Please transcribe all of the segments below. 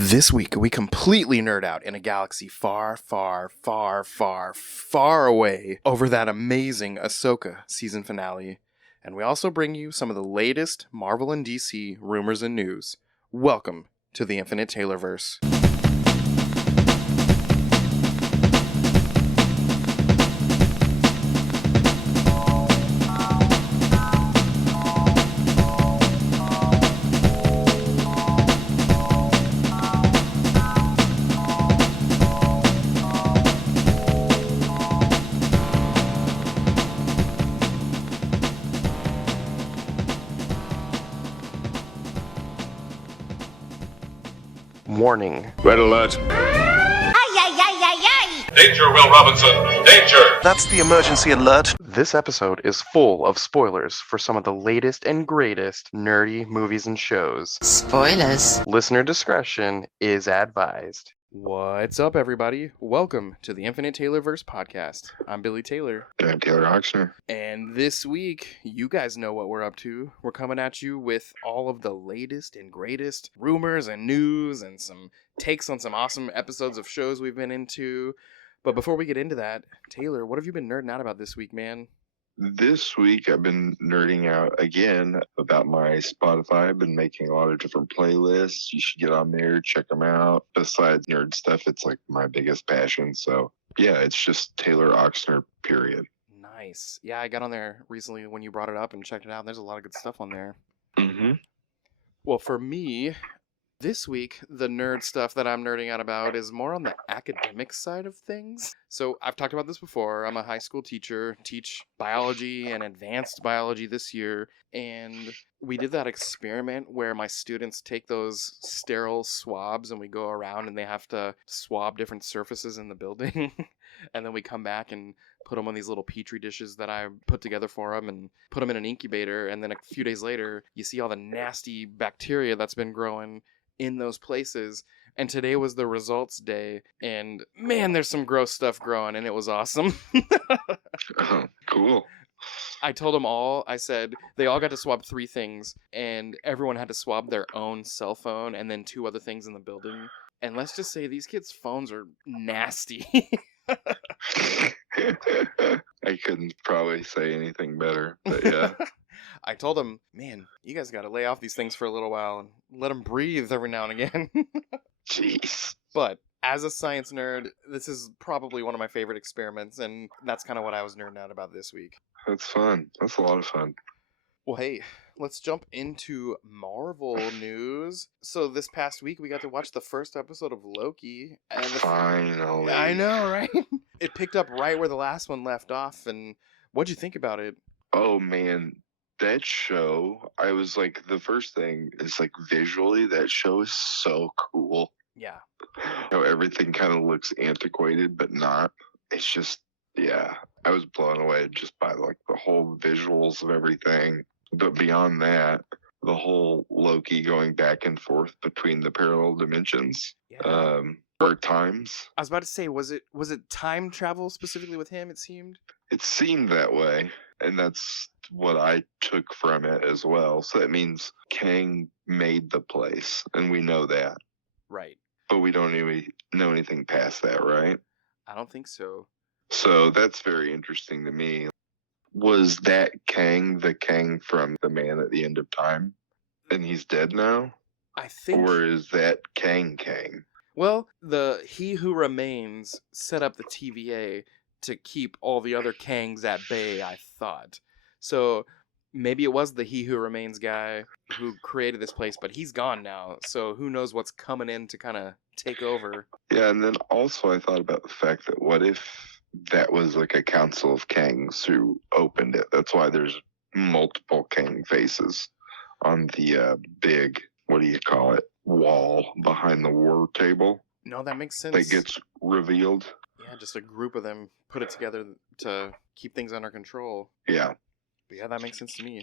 This week, we completely nerd out in a galaxy far, far, far, far, far away over that amazing Ahsoka season finale. And we also bring you some of the latest Marvel and DC rumors and news. Welcome to the Infinite Taylorverse. Warning. Red alert. Danger, Will Robinson! Danger! That's the emergency alert. This episode is full of spoilers for some of the latest and greatest nerdy movies and shows. Spoilers. Listener discretion is advised. What's up, everybody? Welcome to the Infinite Taylorverse podcast. I'm Billy Taylor. And I'm Taylor Oxner. And this week, you guys know what we're up to. We're coming at you with all of the latest and greatest rumors and news and some takes on some awesome episodes of shows we've been into. But before we get into that, Taylor, what have you been nerding out about this week, man? This week I've been nerding out again about my Spotify. I've been making a lot of different playlists. You should get on there, check them out. Besides nerd stuff, it's like my biggest passion. So yeah, it's just Taylor Oxner, period. Nice. Yeah, I got on there recently when you brought it up and checked it out. And there's a lot of good stuff on there. Mm-hmm. Well, for me, this week, the nerd stuff that I'm nerding out about is more on the academic side of things. So I've talked about this before. I'm a high school teacher, teach biology and advanced biology this year. And we did that experiment where my students take those sterile swabs and we go around and they have to swab different surfaces in the building. And then we come back and put them on these little petri dishes that I put together for them and put them in an incubator. And then a few days later, you see all the nasty bacteria that's been growing in those places. And today was the results day, and man, there's some gross stuff growing, and it was awesome. Oh, cool. I told them all, I said they all got to swab 3 things, and everyone had to swab their own cell phone and then 2 other things in the building. And let's just say these kids' phones are nasty. I couldn't probably say anything better, but yeah. I told them, man, you guys got to lay off these things for a little while and let them breathe every now and again. Jeez. But as a science nerd, this is probably one of my favorite experiments, and that's kind of what I was nerding out about this week. That's fun. That's a lot of fun. Well, hey, let's jump into Marvel news. So this past week, we got to watch the first episode of Loki. And Finally. I know, right? It picked up right where the last one left off, and what'd you think about it? Oh, man. That show, I was like, the first thing is like visually, that show is so cool. Yeah. How everything kind of looks antiquated, but not. It's just, yeah, I was blown away just by like the whole visuals of everything. But beyond that, the whole Loki going back and forth between the parallel dimensions, or times. I was about to say, was it time travel specifically with him, it seemed? It seemed that way, and that's what I took from it as well. So that means Kang made the place, and we know that. Right. But we don't even know anything past that, right? I don't think so. So that's very interesting to me. Was that Kang the Kang from The Man at the End of Time? And he's dead now? I think... Or is that Kang? Well, the He Who Remains set up the TVA to keep all the other Kangs at bay, I thought. So maybe it was the He Who Remains guy who created this place, but he's gone now. So who knows what's coming in to kind of take over. Yeah, and then also I thought about the fact that what if that was like a council of Kangs who opened it? That's why there's multiple Kang faces on the big, what do you call it, wall behind the war table. No, that makes sense. That gets revealed. Yeah, just a group of them put it together to keep things under control. Yeah. But yeah, that makes sense to me.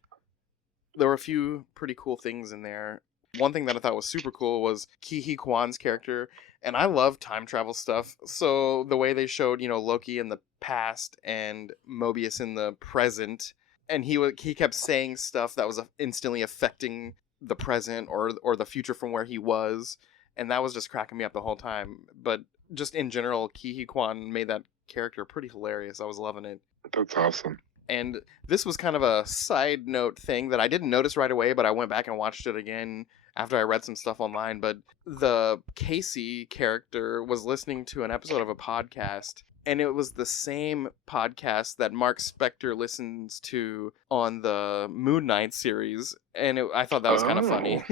There were a few pretty cool things in there. One thing that I thought was super cool was Ki-Hee Kwan's character, and I love time travel stuff, so the way they showed, Loki in the past and Mobius in the present, and he kept saying stuff that was instantly affecting the present or the future from where he was, and that was just cracking me up the whole time. But just in general, Ki Kwan made that character pretty hilarious. I was loving it. That's awesome. And this was kind of a side note thing that I didn't notice right away, but I went back and watched it again after I read some stuff online. But the Casey character was listening to an episode of a podcast, and it was the same podcast that Mark Spector listens to on the Moon Knight series. And I thought that was kind of funny.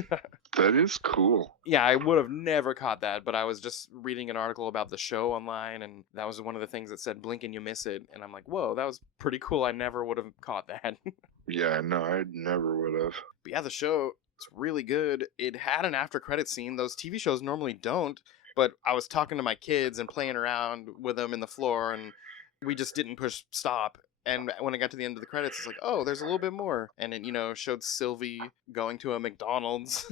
That is cool. Yeah, I would have never caught that, but I was just reading an article about the show online, and that was one of the things that said blink and you miss it. And I'm like, whoa, that was pretty cool. I never would have caught that. Yeah, no, I never would have. But yeah, the show, it's really good. It had an after credit scene. Those TV shows normally don't, but I was talking to my kids and playing around with them in the floor, and we just didn't push stop. And when I got to the end of the credits, it's like, oh, there's a little bit more. And it, showed Sylvie going to a McDonald's.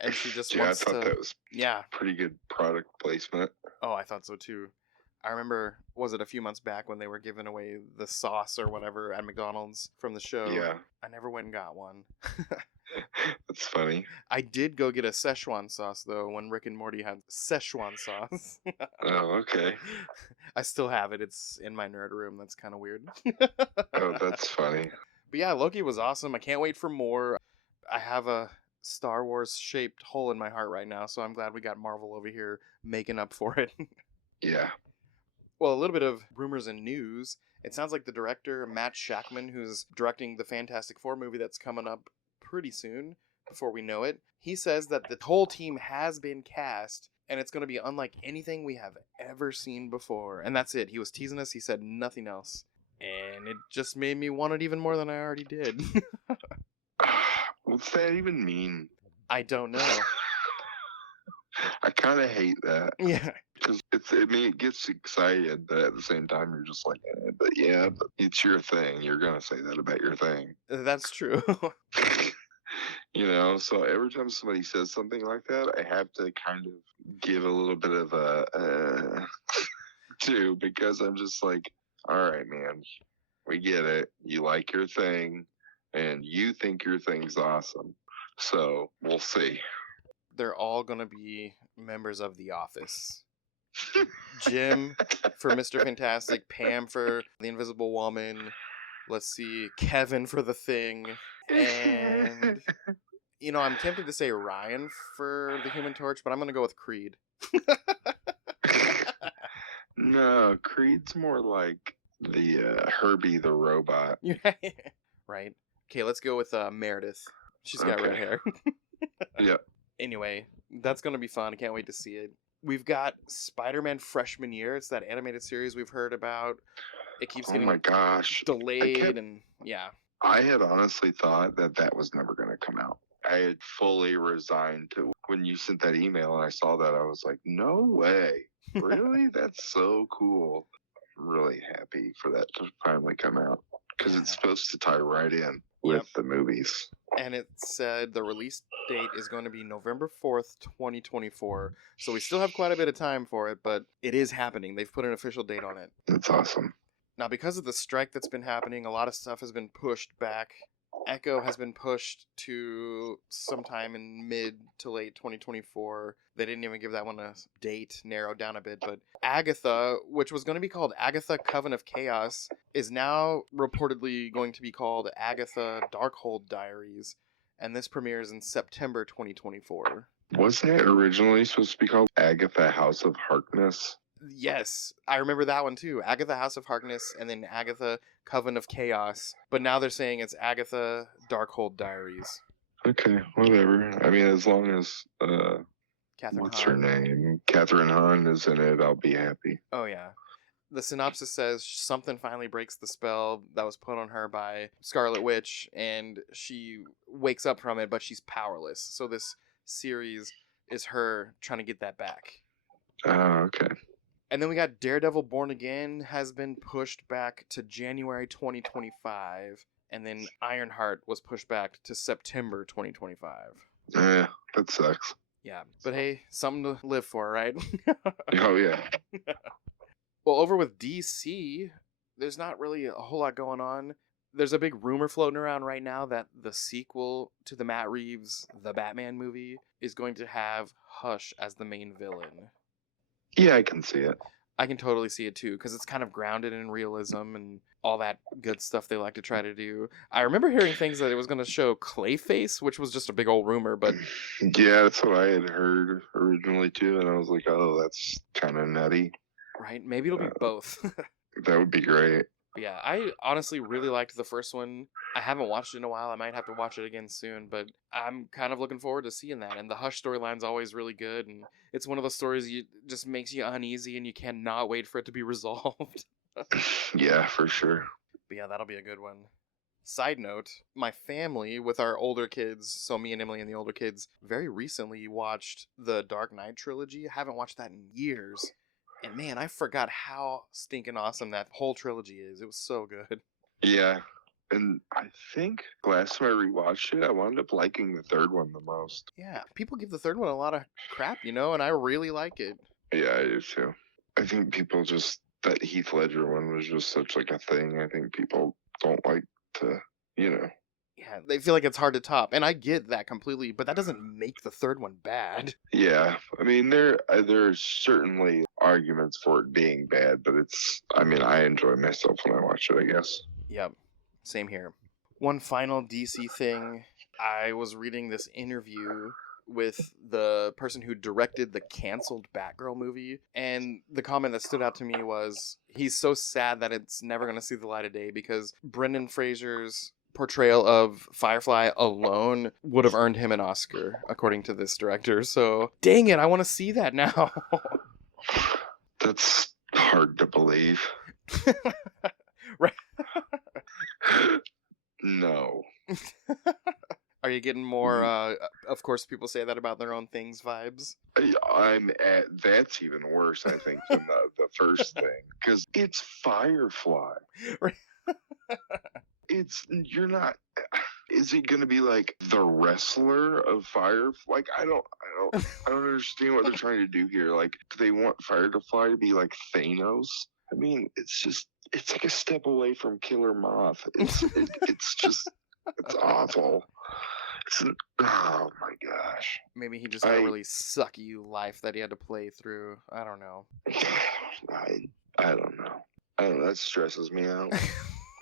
And she just wants to... I thought that was pretty good product placement. Oh, I thought so too. I remember, was it a few months back when they were giving away the sauce or whatever at McDonald's from the show? Yeah. I never went and got one. That's funny. I did go get a Szechuan sauce, though, when Rick and Morty had Szechuan sauce. Oh, okay. I still have it. It's in my nerd room. That's kind of weird. Oh, that's funny. But yeah, Loki was awesome. I can't wait for more. I have a Star Wars-shaped hole in my heart right now, so I'm glad we got Marvel over here making up for it. Yeah. Well, a little bit of rumors and news. It sounds like the director, Matt Shakman, who's directing the Fantastic Four movie that's coming up pretty soon, before we know it, he says that the whole team has been cast, and it's going to be unlike anything we have ever seen before. And that's it. He was teasing us. He said nothing else. And it just made me want it even more than I already did. What's that even mean? I don't know. I kind of hate that. Yeah. Because it gets excited, but at the same time, you're just like, but it's your thing. You're going to say that about your thing. That's true. So every time somebody says something like that, I have to kind of give a little bit of a, too, because I'm just like, all right, man, we get it. You like your thing, and you think your thing's awesome. So we'll see. They're all going to be members of The Office. Jim for Mr. Fantastic, Pam for The Invisible Woman, let's see, Kevin for The Thing, and, I'm tempted to say Ryan for The Human Torch, but I'm going to go with Creed. No, Creed's more like the Herbie the robot. Right. Okay, let's go with Meredith. She's got red hair. Yep. Anyway, that's going to be fun. I can't wait to see it. We've got Spider-Man Freshman Year. It's that animated series we've heard about. It keeps getting delayed, and yeah. I had honestly thought that was never going to come out. I had fully resigned to when you sent that email and I saw that. I was like, no way. Really? That's so cool. Really happy for that to finally come out because it's supposed to tie right in with the movies. And it said the release date is going to be November 4th, 2024. So we still have quite a bit of time for it, but it is happening. They've put an official date on it. That's awesome. Now, because of the strike that's been happening, a lot of stuff has been pushed back. Echo has been pushed to sometime in mid to late 2024. They didn't even give that one a date, narrowed down a bit. But Agatha, which was going to be called Agatha Coven of Chaos, is now reportedly going to be called Agatha Darkhold Diaries. And this premieres in September 2024. Wasn't it originally supposed to be called Agatha House of Harkness? Yes, I remember that one too. Agatha House of Harkness and then Agatha Coven of Chaos. But now they're saying it's Agatha Darkhold Diaries. Okay, whatever. I mean, as long as, what's her name? Catherine Hahn is in it, I'll be happy. Oh, yeah. The synopsis says something finally breaks the spell that was put on her by Scarlet Witch, and she wakes up from it, but she's powerless. So this series is her trying to get that back. Oh, okay. And then we got Daredevil Born Again has been pushed back to January 2025. And then Ironheart was pushed back to September 2025. Yeah, that sucks. Yeah, but hey, something to live for, right? Oh, yeah. Well, over with DC, there's not really a whole lot going on. There's a big rumor floating around right now that the sequel to the Matt Reeves The Batman movie is going to have Hush as the main villain. Yeah, I can see it. I can totally see it too, because it's kind of grounded in realism and all that good stuff they like to try to do. I remember hearing things that it was going to show Clayface, which was just a big old rumor, but Yeah, that's what I had heard originally too, and I was like, oh, that's kind of nutty. right, maybe it'll be both. That would be great. Yeah, I honestly really liked the first one. I haven't watched it in a while. I might have to watch it again soon, but I'm kind of looking forward to seeing that. And the Hush storyline's always really good, and it's one of those stories you just makes you uneasy, and you cannot wait for it to be resolved. Yeah, for sure. But yeah, that'll be a good one. Side note, my family, with our older kids, so me and Emily and the older kids, very recently watched the Dark Knight trilogy. I haven't watched that in years. And man, I forgot how stinking awesome that whole trilogy is. It was so good. Yeah, and I think last time I rewatched it, I wound up liking the third one the most. Yeah, people give the third one a lot of crap, and I really like it. Yeah, I do too. I think people just, that Heath Ledger one was just such like a thing. I think people don't like to, Yeah, they feel like it's hard to top, and I get that completely, but that doesn't make the third one bad. Yeah, I mean there's certainly arguments for it being bad, but I enjoy myself when I watch it, I guess. Yep, same here. One final DC thing, I was reading this interview with the person who directed the canceled Batgirl movie, and the comment that stood out to me was, he's so sad that it's never going to see the light of day because Brendan Fraser's portrayal of Firefly alone would have earned him an Oscar, according to this director. So, dang it, I want to see that now. That's hard to believe. Right. No. Are you getting more, of course people say that about their own things vibes? That's even worse, I think, than the first thing. Because it's Firefly. Right. You're not, is it going to be like the wrestler of Fire? Like, I don't understand what they're trying to do here. Like, do they want Firefly to be like Thanos? I mean, it's like a step away from Killer Moth. It's awful. Oh my gosh. Maybe he just had a really sucky life that he had to play through. I don't know. I don't know. That stresses me out.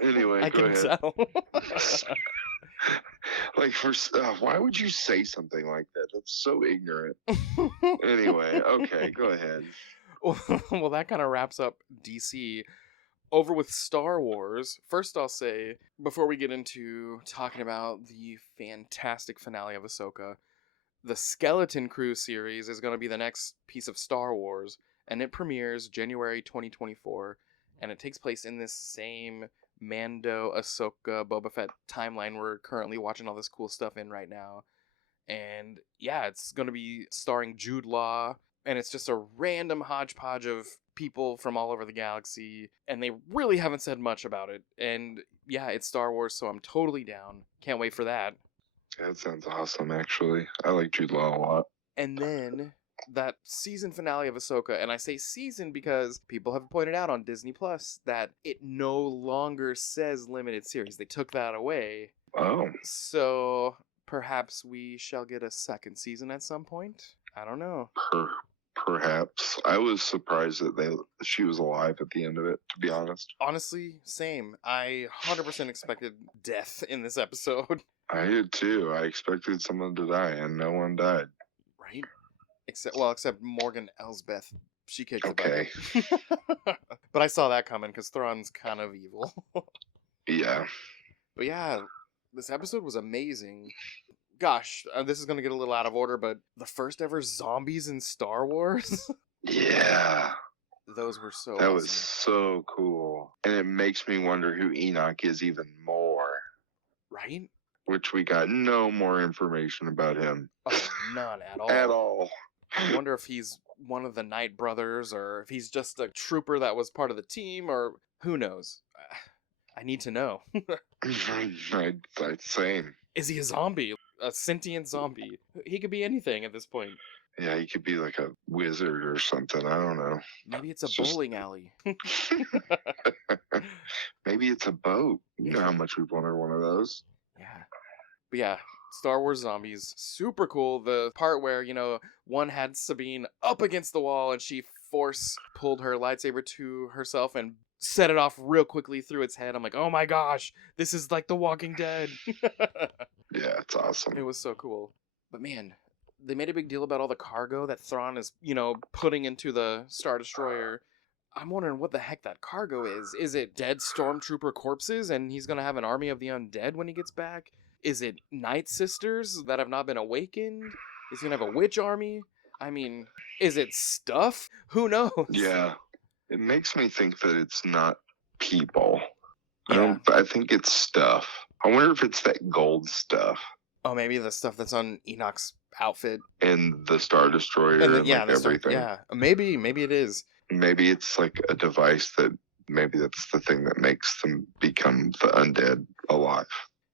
Anyway, I go can ahead. tell. Like, why would you say something like that? That's so ignorant. Anyway, okay, go ahead. Well, that kind of wraps up DC. Over with Star Wars. First, I'll say, before we get into talking about the fantastic finale of Ahsoka, the Skeleton Crew series is going to be the next piece of Star Wars, and it premieres January 2024, and it takes place in this same Mando, Ahsoka, Boba Fett timeline we're currently watching all this cool stuff in right now. And yeah, it's going to be starring Jude Law, and it's just a random hodgepodge of people from all over the galaxy, and they really haven't said much about it. And yeah, it's Star Wars, so I'm totally down. Can't wait for that. That sounds awesome, actually. I like Jude Law a lot. And then that season finale of Ahsoka, and I say season because people have pointed out on Disney Plus that it no longer says limited series. They took that away. Oh. So perhaps we shall get a second season at some point. I don't know. Perhaps. I was surprised that she was alive at the end of it, to be honest. Honestly, same. I 100% expected death in this episode. I did too. I expected someone to die, and no one died. Right? Except Morgan Elsbeth. She kicked the bucket. But I saw that coming because Thrawn's kind of evil. Yeah. But yeah, this episode was amazing. Gosh, this is going to get a little out of order, but the first ever zombies in Star Wars? Yeah. Those were so That awesome. was so cool. And it makes me wonder who Enoch is even more. Right? Which we got no more information about him. Oh, none at all. At all. I wonder if he's one of the Knight brothers, or if he's just a trooper that was part of the team, or who knows. I need to know. Same. Is he a zombie? A sentient zombie? He could be anything at this point. Yeah, he could be like a wizard or something. I don't know. Maybe it's a bowling alley. Maybe it's a boat. You know how much we've wanted one of those. Yeah. But yeah, Star Wars Zombies, super cool. The part where, one had Sabine up against the wall and she force pulled her lightsaber to herself and set it off real quickly through its head. I'm like, oh my gosh, this is like The Walking Dead. Yeah, it's awesome. It was so cool. But man, they made a big deal about all the cargo that Thrawn is, putting into the Star Destroyer. I'm wondering what the heck that cargo is. Is it dead stormtrooper corpses and he's going to have an army of the undead when he gets back? Is it Night Sisters that have not been awakened? Is he going to have a witch army? I mean, is it stuff? Who knows? Yeah. It makes me think that it's not people. Yeah. I think it's stuff. I wonder if it's that gold stuff. Oh, maybe the stuff that's on Enoch's outfit. And the Star Destroyer And and everything. Yeah, maybe it is. Maybe it's like a device that maybe that's the thing that makes them become the undead alive.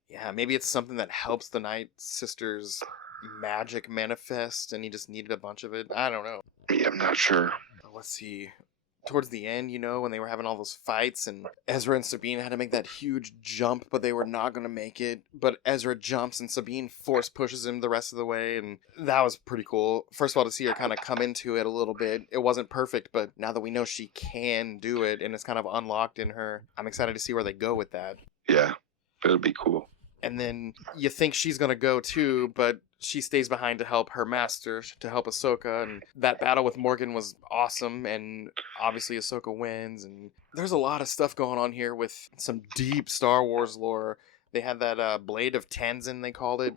Yeah, maybe it's something that helps the Night Sisters' magic manifest and he just needed a bunch of it. I don't know. Yeah, I'm not sure. Let's see. Towards the end, when they were having all those fights and Ezra and Sabine had to make that huge jump, but they were not going to make it. But Ezra jumps and Sabine force pushes him the rest of the way, and that was pretty cool. First of all, to see her kind of come into it a little bit. It wasn't perfect, but now that we know she can do it and it's kind of unlocked in her, I'm excited to see where they go with that. Yeah, it'll be cool. And then you think she's going to go too, but she stays behind to help her master, to help Ahsoka. And that battle with Morgan was awesome. And obviously Ahsoka wins. And there's a lot of stuff going on here with some deep Star Wars lore. They had that Blade of Tanzin, they called it.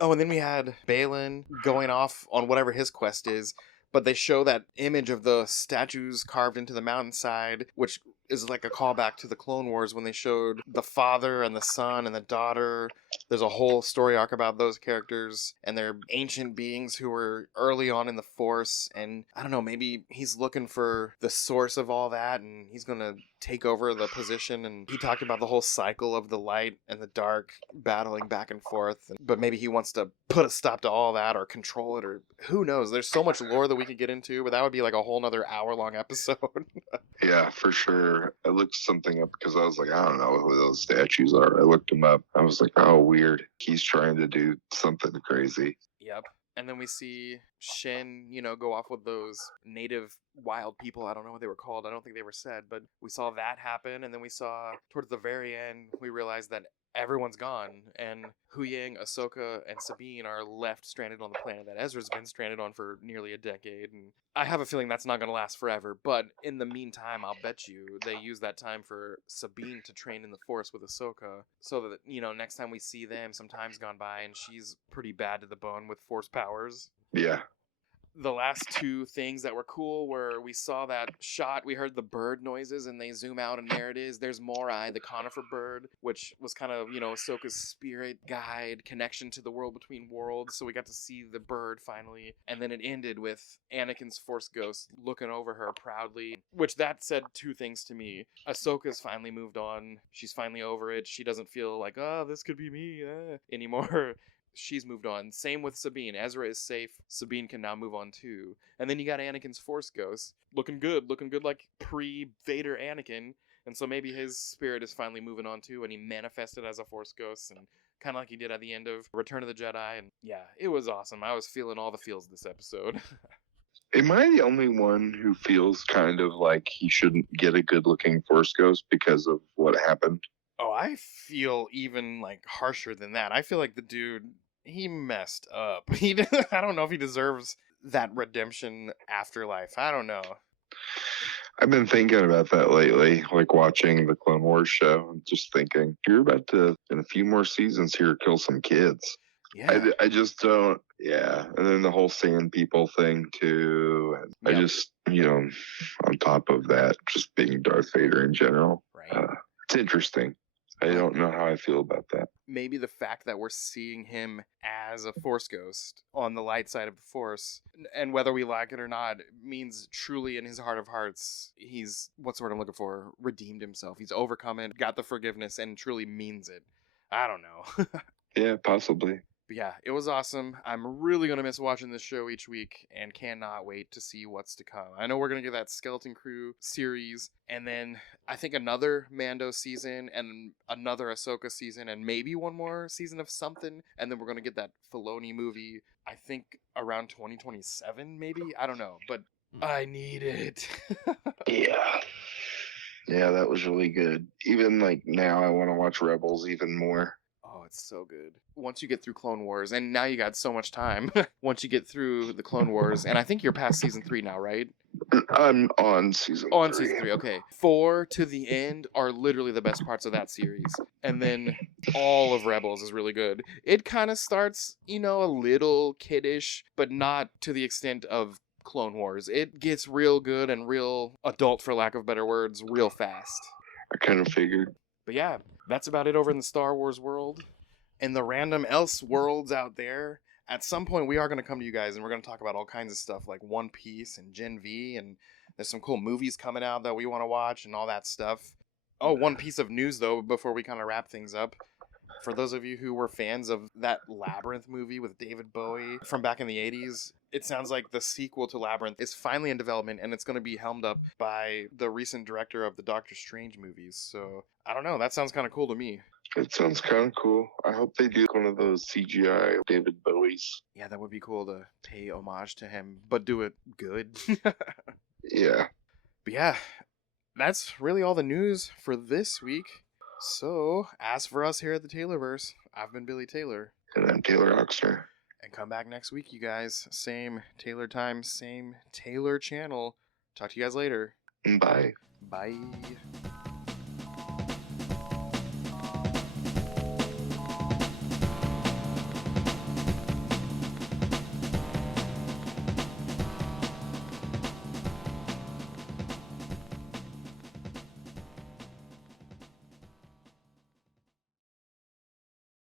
Oh, and then we had Balin going off on whatever his quest is. But they show that image of the statues carved into the mountainside, which is like a callback to the Clone Wars when they showed the father and the son and the daughter. There's a whole story arc about those characters and they're ancient beings who were early on in the Force. And I don't know, maybe he's looking for the source of all that and he's going to take over the position. And he talked about the whole cycle of the light and the dark battling back and forth. But maybe he wants to put a stop to all that or control it, or who knows. There's so much lore that we could get into, but that would be like a whole nother hour-long episode. Yeah, for sure. I looked something up because I was like, I don't know who those statues are. I looked them up. I was like, oh, weird. He's trying to do something crazy. Yep. And then we see Shin, go off with those native wild people. I don't know what they were called. I don't think they were said, but we saw that happen. And then we saw towards the very end, we realized that everyone's gone. And Huyang, Ahsoka, and Sabine are left stranded on the planet that Ezra's been stranded on for nearly a decade. And I have a feeling that's not going to last forever. But in the meantime, I'll bet you they use that time for Sabine to train in the Force with Ahsoka. So that, next time we see them, some time's gone by and she's pretty bad to the bone with Force powers. Yeah. The last two things that were cool were we saw that shot, we heard the bird noises, and they zoom out, and there it is. There's Morai, the conifer bird, which was kind of, Ahsoka's spirit guide, connection to the world between worlds. So we got to see the bird finally. And then it ended with Anakin's Force ghost looking over her proudly, which that said two things to me. Ahsoka's finally moved on. She's finally over it. She doesn't feel like, oh, this could be me anymore. She's moved on. Same with Sabine. Ezra is safe. Sabine can now move on too. And then you got Anakin's Force ghost. Looking good like pre-Vader Anakin. And so maybe his spirit is finally moving on too, and he manifested as a Force ghost, and kind of like he did at the end of Return of the Jedi. And yeah, it was awesome. I was feeling all the feels this episode. Am I the only one who feels kind of like he shouldn't get a good-looking Force ghost because of what happened? Oh, I feel even like harsher than that. I feel like the dude, he messed up. I don't know if he deserves that redemption afterlife. I don't know. I've been thinking about that lately, like watching the Clone Wars show and just thinking, you're about to, in a few more seasons here, kill some kids. Yeah. I just don't, yeah. And then the whole sand people thing too. And Yep. I just, on top of that, just being Darth Vader in general, Right. It's interesting. I don't know how I feel about that. Maybe the fact that we're seeing him as a Force ghost on the light side of the Force, and whether we like it or not, means truly in his heart of hearts, he's, what's the word I'm looking for, redeemed himself. He's overcome it, got the forgiveness, and truly means it. I don't know. Yeah, possibly. But yeah, it was awesome. I'm really going to miss watching this show each week and cannot wait to see what's to come. I know we're going to get that Skeleton Crew series, and then I think another Mando season and another Ahsoka season and maybe one more season of something, and then we're going to get that Filoni movie, I think around 2027 maybe? I don't know, but I need it. Yeah. Yeah, that was really good. Even like now I want to watch Rebels even more. Oh, it's so good. Once you get through Clone Wars, and now you got so much time. Once you get through the Clone Wars, and I think you're past season 3 now, right? I'm on season Oh, on 3. season 3, okay. 4 to the end are literally the best parts of that series. And then all of Rebels is really good. It kind of starts, a little kiddish, but not to the extent of Clone Wars. It gets real good and real adult, for lack of better words, real fast. I kind of figured. But yeah, that's about it over in the Star Wars world. In the random else worlds out there, at some point we are going to come to you guys and we're going to talk about all kinds of stuff like One Piece and Gen V, and there's some cool movies coming out that we want to watch and all that stuff. Oh, one piece of news though before we kind of wrap things up. For those of you who were fans of that Labyrinth movie with David Bowie from back in the 80s, it sounds like the sequel to Labyrinth is finally in development, and it's going to be helmed up by the recent director of the Doctor Strange movies. So, I don't know, that sounds kind of cool to me. It sounds kind of cool. I hope they do one of those CGI David Bowies. Yeah, that would be cool to pay homage to him, but do it good. Yeah. But yeah, that's really all the news for this week. So, as for us here at the Taylorverse, I've been Billy Taylor. And I'm Taylor Oxner. And come back next week, you guys. Same Taylor time, same Taylor channel. Talk to you guys later. Bye. Bye.